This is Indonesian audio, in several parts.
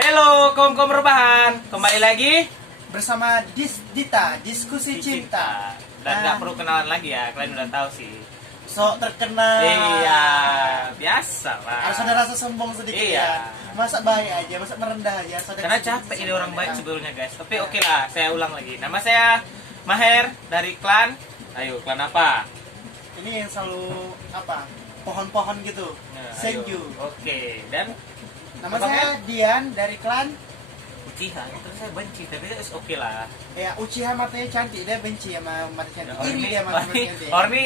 Halo, kaum rebahan. Kembali lagi bersama Dita, diskusi cinta. Dan nggak perlu kenalan lagi ya, kalian udah tahu sih. Sok terkenal. Iya, biasa lah. Harus ada rasa sombong sedikit Iya. ya. Masa baik aja, masa merendah aja. Karena capek ini orang baik sebelumnya guys. Tapi oke lah, saya ulang lagi. Nama saya Maher dari klan. Ayo, klan apa? Ini yang selalu apa? Pohon-pohon gitu. Nah, Senju. ayo. Oke, dan Nama apa, saya Dian dari klan. Uchiha. Itu saya benci, tapi oke lah. Ya, Uchiha matanya cantik, dia benci sama mata cantik. Iri dia sama mata cantik. Orang ini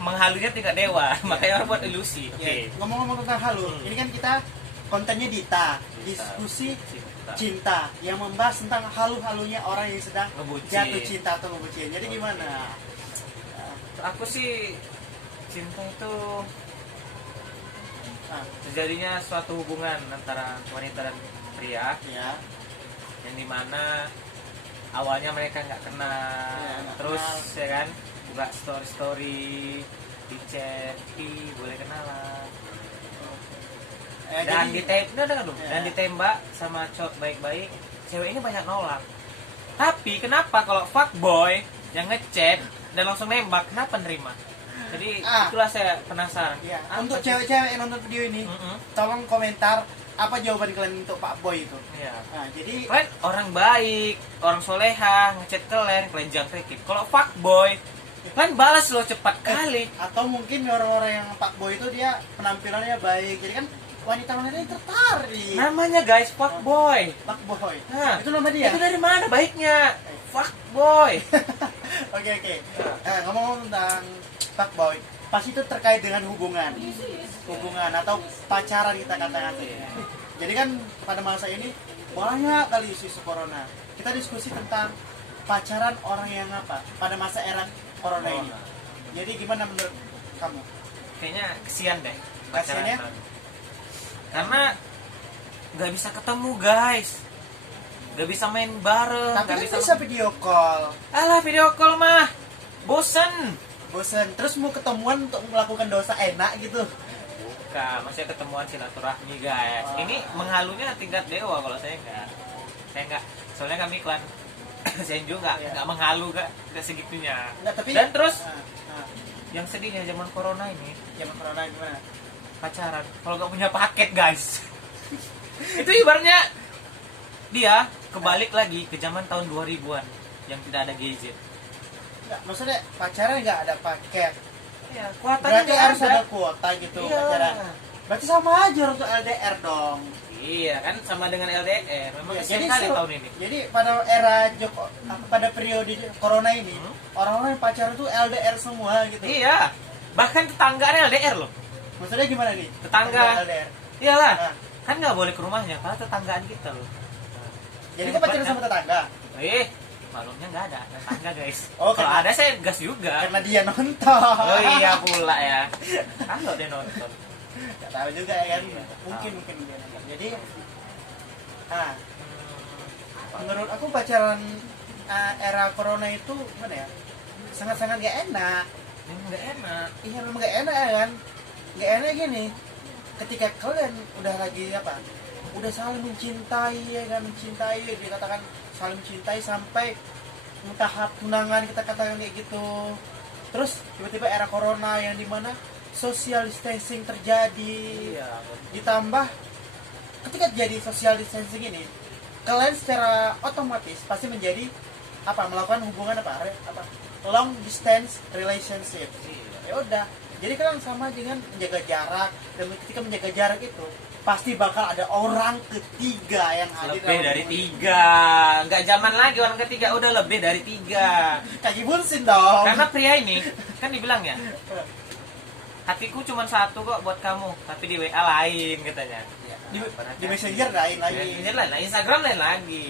menghalunya tingkat dewa, makanya orang buat ilusi. Oke. Ya, ngomong-ngomong tentang halu, ini kan kita kontennya Dita, diskusi cinta yang membahas tentang halu-halunya orang yang sedang Ngebucin. jatuh cinta atau ngebucin. Jadi gimana? Aku sih cinta itu Nah, terjadinya suatu hubungan antara wanita dan pria ya. yang dimana awalnya mereka nggak kenal, Ya, nggak terus kenal. ya kan buka story di chat, boleh kenalan dan Ya. ditembak sama cowok baik-baik, cewek ini banyak nolak. Tapi kenapa kalau fuckboy yang ngechat dan langsung nembak, kenapa nerima? Jadi itulah saya penasaran. Ya. Apa Untuk sih? cewek-cewek yang nonton video ini, tolong komentar apa jawaban kalian untuk Pak Boy itu. Iya. Nah, jadi Kalian orang baik, orang soleha, ngechat kalian jangkrik. Kalau fuckboy, kalian balas loh cepat kali. atau mungkin orang-orang yang Pak Boy itu dia penampilannya baik. Jadi kan wanita-wanita yang tertarik. Namanya guys fuckboy. Pak Boy. Nah, Itu nama dia. itu dari mana baiknya? Fuckboy. Oke. Nah, ngomong tentang fuckboy, pasti itu terkait dengan hubungan atau pacaran kita katakan. Jadi kan pada masa ini banyak kali isu corona. Kita diskusi tentang pacaran orang yang apa pada masa era corona ini. Jadi gimana menurut kamu? Kayaknya kesian deh Kasiannya? pacaran. Karena nggak bisa ketemu guys, nggak bisa main bareng, Tapi nggak kan bisa video call. Alah video call mah bosen. Bosen. Terus mau ketemuan untuk melakukan dosa enak gitu. Bukan, maksudnya ketemuan silaturahmi guys. Ini menghalunya tingkat dewa, kalau saya enggak. Soalnya kami klan Senju enggak menghalu enggak segitunya. Enggak, tapi Dan terus nah, yang sedihnya zaman corona ini, zaman corona gimana? pacaran kalau nggak punya paket guys. Itu ibaratnya dia kebalik lagi ke zaman tahun 2000-an yang tidak ada gadget. Enggak, maksudnya pacaran enggak ada paket. Iya, kuotanya Berarti nggak harus ada kuota gitu Iya. pacaran. Berarti sama aja untuk LDR dong. Iya kan, sama dengan LDR. Memang Iya, kesian kali tahun ini. Jadi pada era pada periode corona ini, orang-orang yang pacaran tuh LDR semua gitu. Iya, bahkan tetangganya LDR loh. Maksudnya gimana nih? Tetangga. LDR. Iyalah, Nah, kan nggak boleh ke rumahnya karena tetanggaan kita loh. jadi kok pacaran sama tetangga? Malumnya nggak ada tetangga guys. Oh, Kalau karena- ada saya gas juga. Karena dia nonton. Oh iya pula ya. Kalau dia nonton. Gak tahu juga ya kan. Iya, Mungkin tahu. dia nonton. Jadi menurut aku pacaran era corona itu gimana ya? Sangat-sangat gak enak. Ini nggak enak. Iya memang gak enak ya kan. Gak enak gini. Ketika kalian udah lagi apa? Udah saling mencintai ya kan, mencintai, dikatakan saling mencintai sampai tahap tunangan kita katakan kayak gitu. Terus tiba-tiba era corona yang dimana social distancing terjadi. Iya. Ditambah ketika jadi social distancing ini, kalian secara otomatis pasti menjadi apa? Melakukan hubungan apa long distance relationship. Iya. Ya udah, jadi kalian sama dengan menjaga jarak, dan ketika menjaga jarak itu pasti bakal ada orang ketiga yang hadir Lebih dalam dari hubungan. 3. Nggak zaman lagi orang ketiga, udah lebih dari 3. Kaki bunsin dong. Karena pria ini kan dibilang ya, hatiku cuma satu kok buat kamu, tapi di WA lain katanya. di messenger lain lagi. Messenger lain, Instagram lain lagi.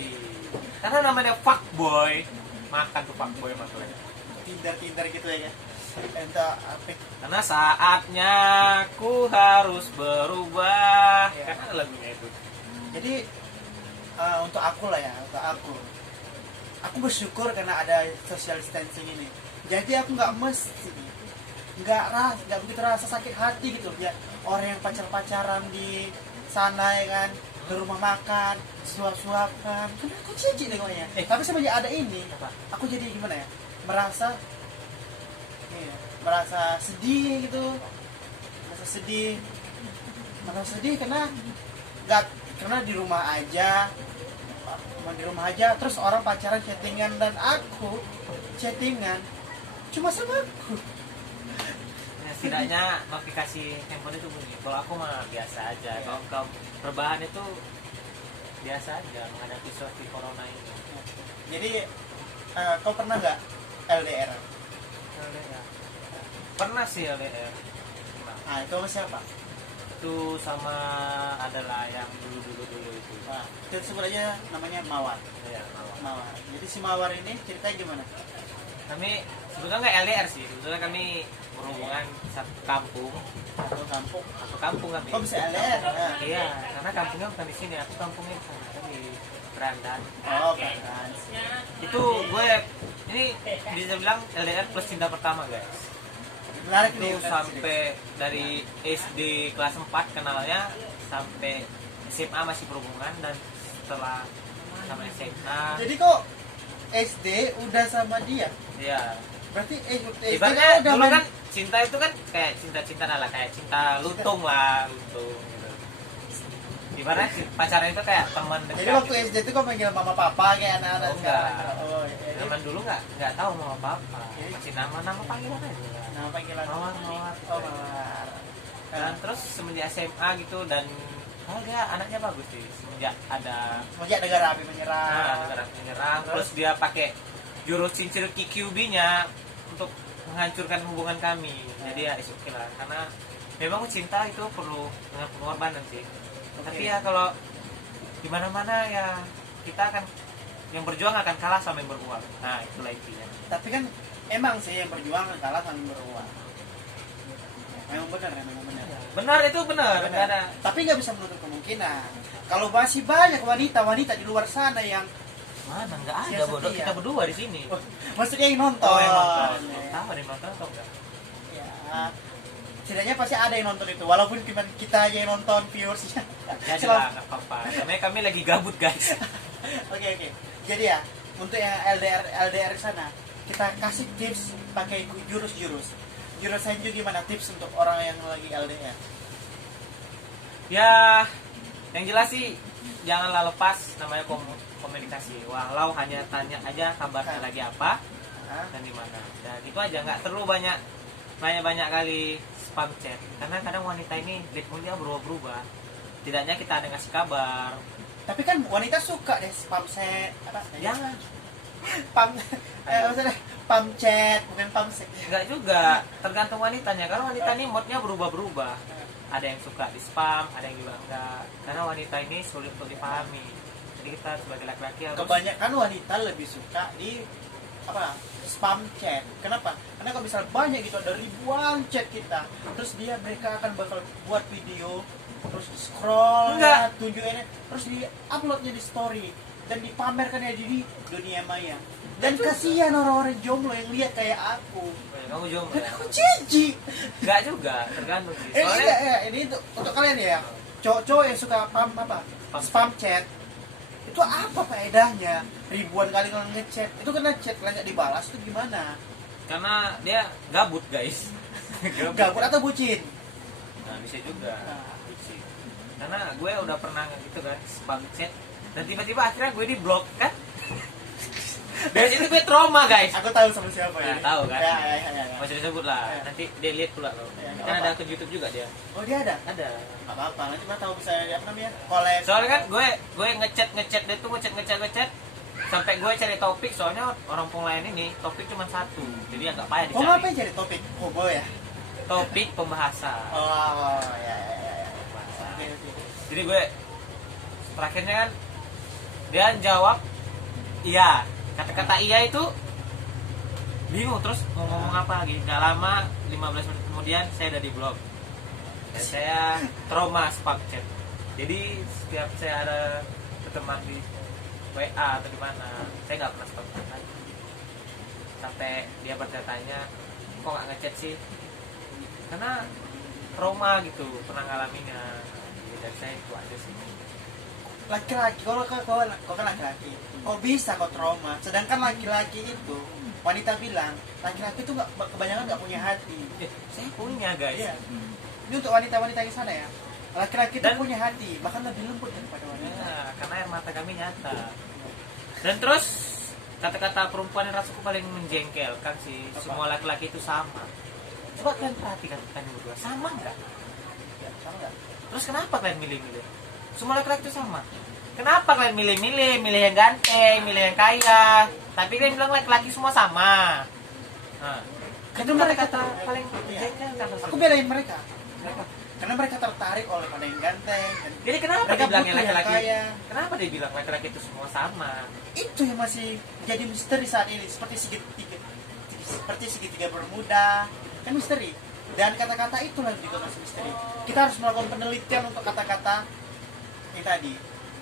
Karena namanya fuckboy, makan tuh fuckboy maksudnya. Tinder gitu ya kan. Entah apa. Karena saatnya ku harus berubah. Ya. Kan ada lagunya itu. Jadi untuk aku lah ya, untuk aku bersyukur karena ada social distancing ini. Jadi aku nggak begitu rasa sakit hati gitu ya, orang yang pacaran di sana ya kan, ke rumah makan, suap-suapan. Kan aku jijik nengoknya. Tapi semenjak ada ini, Apa? aku jadi gimana ya? Merasa merasa sedih gitu. Merasa sedih karena nggak, karena di rumah aja, terus orang pacaran chattingan dan aku chattingan cuma sama aku. Ya, setidaknya notifikasi handphone itu bunyi. Kalau aku mah biasa aja. Kalau kaum perubahan itu biasa aja menghadapi situasi corona ini. Jadi kau pernah nggak LDR? LDR. Pernah sih LDR. Pernah. Nah itu sama siapa? Itu sama adalah yang dulu itu. Nah, kita sebut aja namanya Mawar. Ya, Mawar. Jadi si Mawar ini ceritanya gimana? kami sebetulnya nggak LDR sih, sebetulnya kami berhubungan satu kampung kami. Kok bisa LDR? Nah. Iya, karena kampungnya bukan di sini, aku kampungnya di sana, di Berandan. Oh kan. Itu gue ini bisa bilang LDR plus cinta pertama guys. Menarik Itu nih. sampai dari SD kelas 4 kenalnya sampai SMA masih berhubungan, dan setelah sama SMA Jadi kok SD udah sama dia? ya Berarti SD ibaratnya udah dulu main. kan cinta itu kan kayak cinta lah, kayak cinta lutung gitu. Ibaratnya pacaran itu kayak teman dekat. Jadi waktu SD itu kok manggil mama papa kayak anak-anak Oh, sekarang. enggak. Oh, iya. Zaman dulu nggak tahu mau apa-apa, masih nama panggilan aja. Nama panggilan. Mawar. Oh, Mawar. Dan terus semenjak SMA gitu, dan dia anaknya bagus sih semenjak ada Semenjak negara api menyerang. negara menyerang, terus dia pakai jurus cincin QQB-nya untuk menghancurkan hubungan kami. Jadi ya is okay lah, karena memang cinta itu perlu dengan pengorbanan sih. Tapi ya kalau di mana-mana ya kita akan, yang berjuang akan kalah sama yang beruang. Nah itulah intinya. Tapi kan emang sih yang berjuang kalah saling beruang. Memang benar. Benar, itu benar. Nggak ada. Tapi nggak bisa menutup kemungkinan. Kalau masih banyak wanita di luar sana yang Mana nggak ada Siapa bodoh, setia? kita berdua di sini. maksudnya yang nonton. Oh, yang nonton. Tahu ada yang nonton atau enggak? Ya, setidaknya pasti ada yang nonton itu. Walaupun cuma kita aja yang nonton viewersnya. Ya jelas, nggak apa-apa. Karena kami lagi gabut guys. Oke. Jadi ya, untuk yang LDR di sana, kita kasih tips pakai jurus-jurus. Jurus Senju gimana tips untuk orang yang lagi LDR? Ya, yang jelas sih janganlah lepas namanya komunikasi. Walau hanya tanya aja kabarnya lagi apa Hah? dan di mana. Dan itu aja, nggak perlu banyak kali spam chat. Karena kadang wanita ini ritmenya berubah-berubah. Tidaknya kita ada ngasih kabar. Tapi kan wanita suka deh spam set apa? Jangan. Maksudnya spam chat bukan spam set. Enggak juga, tergantung wanitanya. Karena wanita ini moodnya berubah-berubah. Ada yang suka di spam, ada yang juga enggak. Karena wanita ini sulit untuk dipahami. Jadi kita sebagai laki-laki harus, Kebanyakan wanita lebih suka di apa? Spam chat. Kenapa? Karena kalau misal banyak gitu, ada ribuan chat kita, terus mereka akan bakal buat video, terus scroll, Enggak. tunjukinnya, terus di uploadnya di story dan dipamerkannya di dunia maya. Dan kasihan orang-orang jomblo yang lihat kayak aku. kamu jomblo. Dan aku jijik. Enggak juga, tergantung sih. Soalnya Ini untuk kalian ya, cowok-cowok yang suka spam chat, itu apa faedahnya? Ribuan kali kalian ngechat, itu karena chat kalian nggak dibalas itu gimana? karena dia gabut guys. Gabut atau bucin? Nah, bisa juga. Bucin. Karena gue udah pernah gitu kan, spam chat, dan tiba-tiba akhirnya gue di blok kan. Dari situ gue trauma guys. Aku tahu sama siapa Nah, ini. tahu kan? Ya. Masih disebut lah. Ya. Nanti dia lihat pula loh. Ya, nggak Kan ada apa-apa. akun YouTube juga dia. Oh dia ada? Ada. Nggak apa-apa, nanti mana tahu bisa apa namanya? Collab. Soalnya kan gue ngechat dia tuh ngechat sampai gue cari topik, soalnya orang penglayan ini topik cuma satu. Jadi agak payah Oh dicari. ngapain cari topik? Hobo ya? Topik pembahasan. Oh ya. Pembahasan. Oke. Jadi gue terakhirnya kan dia jawab iya. Kata-kata iya itu bingung, terus mau ngomong apa lagi. Gak lama 15 menit kemudian saya udah di blog. Dan saya trauma spam chat. Jadi setiap saya ada teman di WA atau di mana, saya nggak pernah spam chat lagi. Sampai dia bertanya, kok nggak ngechat sih? Karena trauma gitu, pernah ngalaminnya. Jadi dari saya itu aja sih. laki-laki, kau kan laki-laki, kok bisa kau trauma, sedangkan laki-laki itu wanita bilang laki-laki itu kebanyakan nggak punya hati. Saya punya guys. Iya. Ini untuk wanita-wanita di sana ya, laki-laki itu Dan- punya hati, bahkan lebih lembut daripada wanita. Ya, karena air mata kami nyata. Dan terus kata-kata perempuan yang rasaku paling menjengkelkan sih, Apa? semua laki-laki itu sama. Coba kalian perhatikan kalian berdua, sama nggak? Ya, sama nggak? Terus kenapa kalian milih-milih? Semua laki-laki itu sama. Kenapa kalian milih-milih? Milih yang ganteng, milih yang kaya. Tapi kalian bilang laki-laki semua sama. Nah, Karena itu mereka kata-kata paling Iya. menjengkelkan. Aku belain mereka. Karena mereka tertarik oleh pada yang ganteng. Dan Jadi kenapa mereka dibilangnya butuh yang laki-laki? kaya. Kenapa dia bilang laki-laki itu semua sama? Itu yang masih jadi misteri saat ini, seperti segitiga bermuda, kan misteri. Dan kata-kata itulah yang juga masih misteri. Kita harus melakukan penelitian untuk kata-kata yang tadi.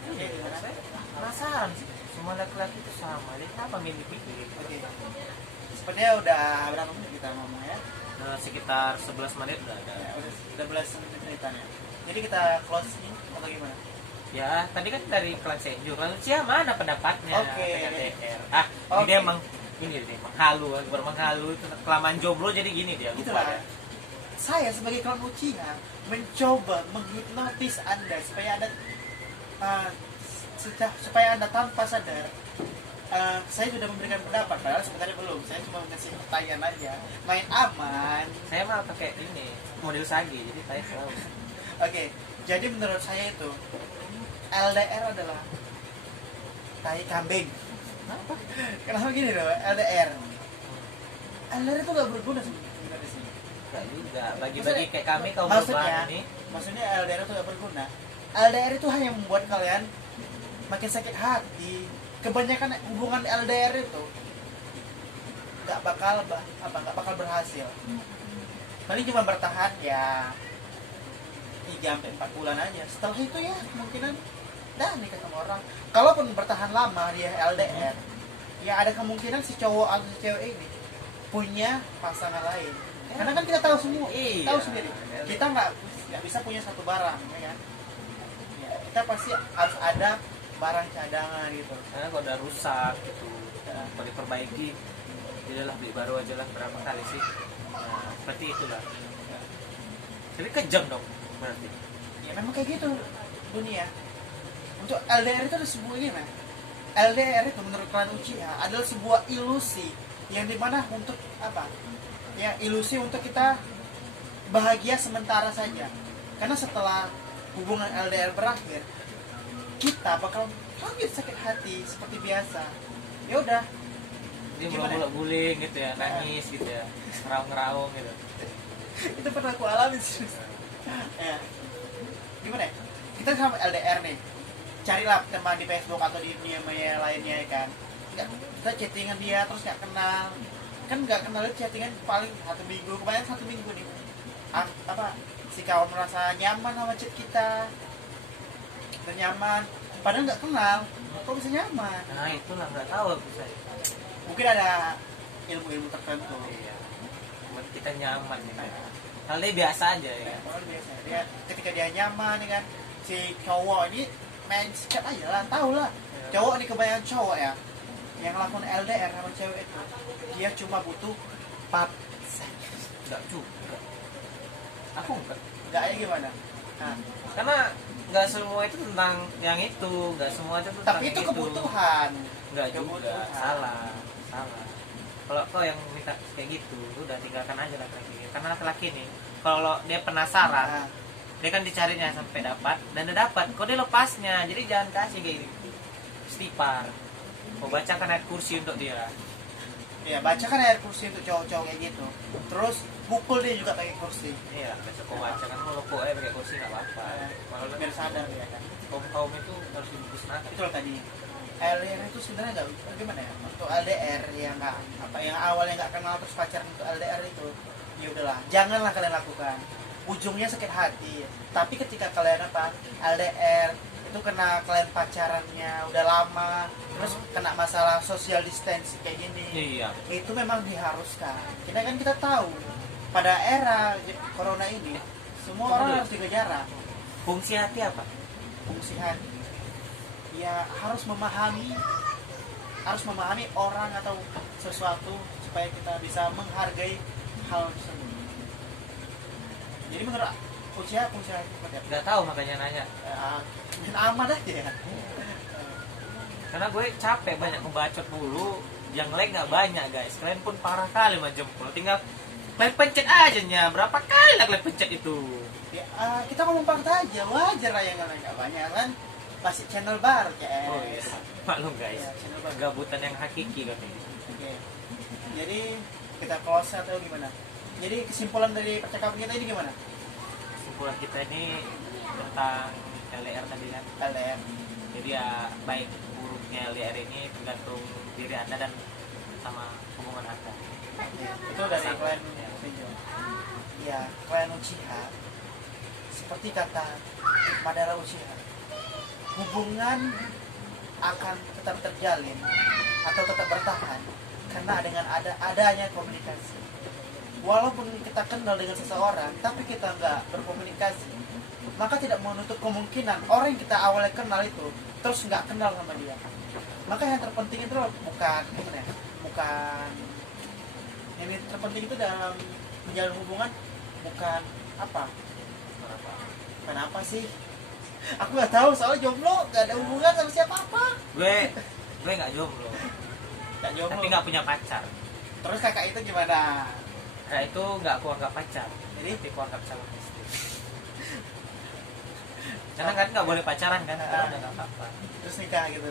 Oke, gimana? Saya penasaran sih. Semua laki-laki itu sama. Jadi kenapa milih-milih? Oke. Sepertinya udah berapa menit kita ngomong ya? Nah, sekitar 11 menit udah ada. Ya, udah belas menit ceritanya. Jadi kita closing atau gimana? Ya, tadi kan dari Klan Senju. Klan Cia mana pendapatnya? Oke. dengan DR? Ah, ini Oke. dia emang ini dia menghalu, bermenghalu itu kelamaan jomblo jadi gini dia. Gitu lupa lah. dia. Saya sebagai klan Uchiha mencoba menghipnotis Anda supaya Anda supaya Anda tanpa sadar saya sudah memberikan pendapat, padahal sebenarnya belum. Saya cuma ngasih pertanyaan aja, main aman. Saya malah pakai ini model sagi, jadi saya selalu. Oke, jadi menurut saya itu LDR adalah tai kambing. Kenapa? Kenapa gini loh, LDR? LDR itu gak berguna sebenarnya di sini. Enggak juga. Bagi-bagi kayak kami kaum Maksudnya, urban ini. maksudnya LDR itu gak berguna. LDR itu hanya membuat kalian makin sakit hati. Kebanyakan hubungan LDR itu nggak bakal berhasil. Paling cuma bertahan ya 3-4 bulan aja. Setelah itu ya kemungkinan dah nikah sama orang. Kalaupun bertahan lama dia LDR, ya ada kemungkinan si cowok atau si cewek ini punya pasangan lain. Karena kan kita tahu semua, Iya. tahu sendiri. Kita nggak bisa punya satu barang, ya kan? Ya, kita pasti harus ada barang cadangan gitu. Karena kalau udah rusak gitu, kalau diperbaiki, jadilah beli baru aja lah, berapa kali sih? Nah, seperti itulah. Jadi kejam dong berarti. Ya memang kayak gitu dunia. Untuk LDR itu ada sebuah ini, man. LDR itu menurut klan Uchiha adalah sebuah ilusi yang dimana untuk apa? Ya ilusi untuk kita bahagia sementara saja. Karena setelah hubungan LDR berakhir, kita bakal hampir sakit hati seperti biasa. Ya udah, Dia Gimana? mulai guling gitu ya, nangis gitu ya, ngeraung-ngeraung gitu. itu pernah aku alami sih. Ya. Gimana ya? Kita sama LDR nih, carilah teman di Facebook atau di dunia maya lainnya ya kan. Kita chattingan dia terus nggak kenal, kan nggak kenal itu chattingan paling 1 minggu, kebanyakan 1 minggu nih. Si kawan merasa nyaman sama chat kita dan nyaman, padahal nggak kenal, kok bisa nyaman? Nah itulah nggak tahu aku saya. Mungkin ada ilmu-ilmu tertentu. Iya. Buat kita nyaman ya kan. Hal dia biasa aja ya. Orang biasa. Dia ketika dia nyaman nih kan, si cowok ini main chat aja lah, tau lah. Cowok ini kebanyakan cowok ya, yang ngelakuin LDR sama cewek itu, dia cuma butuh 4 seconds. Enggak juga. Aku enggak. Nggak aja gimana? Nah, Karena nggak semua itu tentang yang itu, nggak semua itu tentang tapi itu yang kebutuhan. Nggak juga, Kebutuhan. salah. Kalau kau yang minta kayak gitu, udah tinggalkan aja laki-laki. Karena laki-laki nih, kalau dia penasaran, Nah, dia kan dicarinya sampai dapat, dan dia dapat. Kok dia lepasnya, jadi jangan kasih kayak gitu. Istighfar. Kau bacakan ayat kursi untuk dia. ya bacakan air kursi untuk cowok-cowok kayak gitu. Terus pukul dia juga pakai kursi. Iya, besok kau bacakan kalau kau pakai kursi nggak apa-apa. Kalau Biar sadar dia kan. kaum itu harus dibungkus nanti. Itu loh tadi. LDR itu sebenarnya nggak gimana ya, untuk LDR yang nggak apa yang awalnya nggak kenal terus pacaran untuk LDR itu ya udahlah janganlah kalian lakukan, ujungnya sakit hati. Tapi ketika kalian LDR itu kena kalian pacarannya udah lama terus kena masalah social distancing kayak gini, Iya. itu memang diharuskan. Kita tahu pada era corona ini semua orang harus jaga jarak. Fungsi hati apa? Fungsi hati ya harus memahami orang atau sesuatu supaya kita bisa menghargai hal tersebut. Jadi menurut Ucia seperti apa? Nggak tahu makanya nanya. Mungkin aman aja ya. Karena gue capek banyak ngebacot dulu, yang like nggak banyak guys. Kalian pun parah kali mah jempol. Tinggal kalian pencet aja nya. Berapa kali lah kalian pencet itu? Ya, kita ngomong fakta aja, wajar lah yang nggak banyak kan. Masih channel baru ya. Oh iya, maklum guys. Ya, channel baru. Gabutan yang hakiki katanya. Oke. Jadi kita close atau gimana? Jadi kesimpulan dari percakapan kita ini gimana? Kesimpulan kita ini tentang LDR tadi kan. LDR. Jadi ya baik buruknya LDR ini tergantung diri anda dan sama hubungan anda. Itu dari klien Benjo. Ya, klien Uchiha seperti kata Madara Uchiha, hubungan akan tetap terjalin atau tetap bertahan karena dengan adanya komunikasi. Walaupun kita kenal dengan seseorang, tapi kita nggak berkomunikasi, maka tidak menutup kemungkinan orang yang kita awalnya kenal itu terus nggak kenal sama dia. Maka yang terpenting itu bukan gimana ya? Bukan yang terpenting itu dalam menjalin hubungan bukan apa? Kenapa sih? Aku nggak tahu soalnya jomblo, nggak ada hubungan sama siapa apa. Gue nggak jomblo, Nggak jomblo. tapi nggak punya pacar. Terus kakak itu gimana? Nah itu nggak aku anggap pacar, Jadi tapi aku anggap calon istri. Karena kan nggak boleh pacaran kan, karena udah nggak apa-apa. terus nikah gitu.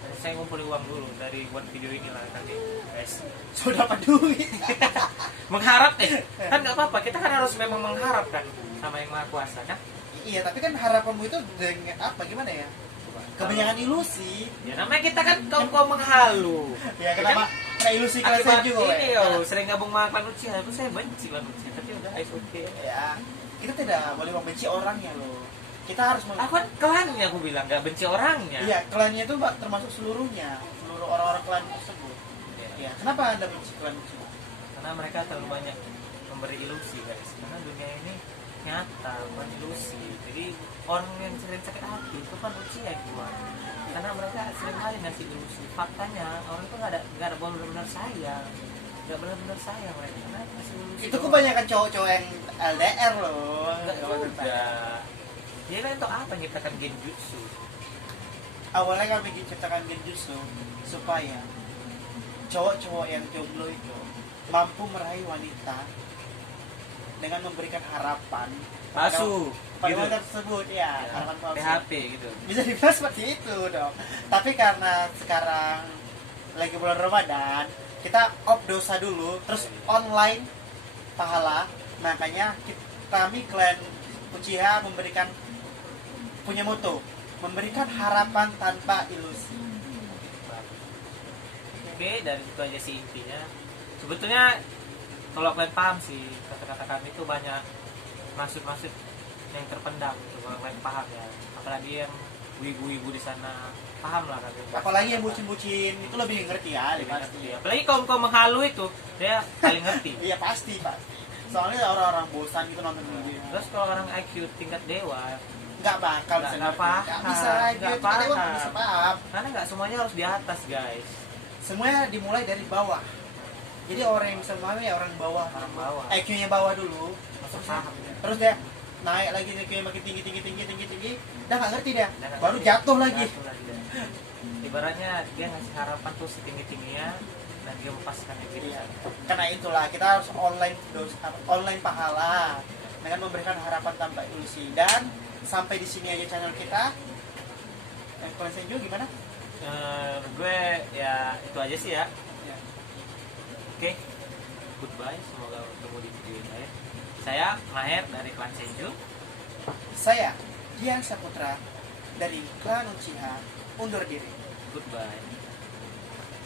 Dan saya ngumpulin uang dulu dari buat video ini lah nanti, guys. Sudah apa duit? Mengharap kan nggak apa-apa, kita kan harus memang mengharapkan sama yang maha kuasa kan. Iya, tapi kan harapanmu itu dengan apa? Gimana ya? Kebanyakan ilusi. Ya namanya kita kan kaum menghalu. Ya kenapa? Kayak ilusi kelas Akibat juga. ini yo sering gabung sama Klan Uchiha, itu saya benci Klan Uchiha, tapi udah it's okay. Ya, kita tidak boleh membenci orangnya loh. Kita harus Aku kan klannya aku bilang nggak benci orangnya. Iya, klannya itu Pak, termasuk seluruhnya, seluruh orang-orang klan tersebut. Ya. Ya, kenapa Anda benci klan itu? Karena mereka terlalu banyak memberi ilusi guys. Karena dunia ini nyata bukan ilusi. Jadi orang yang sering sakit hati itu kan Uchiha yang keluar. Karena mereka sering kali ngasih ilusi. Faktanya orang itu nggak ada benar-benar sayang. Nggak benar-benar sayang mereka. Karena ngasih ilusi. Itu kebanyakan cowok-cowok yang LDR loh. Enggak juga. Dia kan untuk apa nyiptakan genjutsu? Awalnya kami ciptakan genjutsu supaya cowok-cowok yang jomblo itu mampu meraih wanita dengan memberikan harapan Palsu. pada Gitu. wanita tersebut ya, Ya, harapan palsu. PHP gitu. Bisa dibilang seperti itu dong. Tapi karena sekarang lagi bulan Ramadan, kita off dosa dulu, terus online pahala. Makanya kami klien Uchiha punya moto, memberikan harapan tanpa ilusi. Oke, dari itu aja sih intinya. Sebetulnya kalau kalian paham sih kata-kata kami itu banyak maksud-maksud yang terpendam gitu, kalau kalian paham ya. Apalagi yang wibu-wibu di sana paham lah kalian. Apalagi yang bucin-bucin itu lebih ngerti ya, Lebih pasti. ngerti. Apalagi kaum menghalu itu dia paling ngerti. Iya pasti. Soalnya orang-orang bosan gitu nonton video. Terus kalau orang IQ tingkat dewa, Nggak bakal Nggak paham. Nggak bisa Nggak gitu, kita dewa nggak paham. bisa paham. karena nggak semuanya harus di atas guys. Semuanya dimulai dari bawah. Jadi orang yang bisa memahami ya orang bawah. Orang bawah. IQ-nya bawah dulu. Masuk paham ya. Terus dia naik lagi IQ-nya makin tinggi. Udah nggak ngerti dia. Dia nggak Baru ngerti. jatuh lagi. dia. Ibaratnya dia ngasih harapan tuh setinggi-tingginya dan dia melepaskan gitu. Iya. Karena itulah kita harus online pahala dengan memberikan harapan tanpa ilusi. Dan sampai di sini aja channel kita. Kalian Senju gimana? Gue ya itu aja sih ya. Ya. Oke, goodbye. Semoga bertemu di video yang lain. Saya Maher dari Klan Senju. Saya Dian Saputra dari Klan Uchiha undur diri. Goodbye.